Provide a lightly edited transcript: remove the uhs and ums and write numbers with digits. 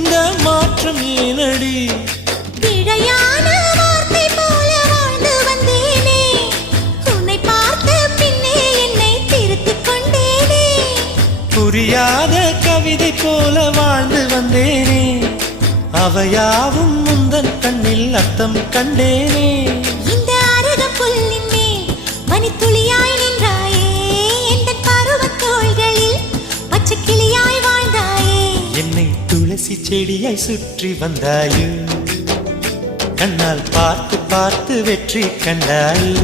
இந்த மாற்றம் ஏனடி? பிழையான வார்த்தை போல வாழ்ந்து வந்தேனே, உன்னை பார்த்த பின்னே என்னை திருத்திக் கொண்டேனே. புரியாத கவிதை போல வாழ்ந்து வந்தேனே, அவையாவும் முந்தன் கண்ணில் அர்த்தம் கண்டேனே. இந்த அருக புல்லின் மேல் பனித்துளியாய் நின்றாயே, இந்த பருவத் தோள்களில் பச்சை கிளியாய் வாழ்ந்தாயே. என்னை துளசி செடியாய் சுற்றி வந்தாயோ, கண்ணால் பார்த்து பார்த்து வெற்றி கண்டாயோ.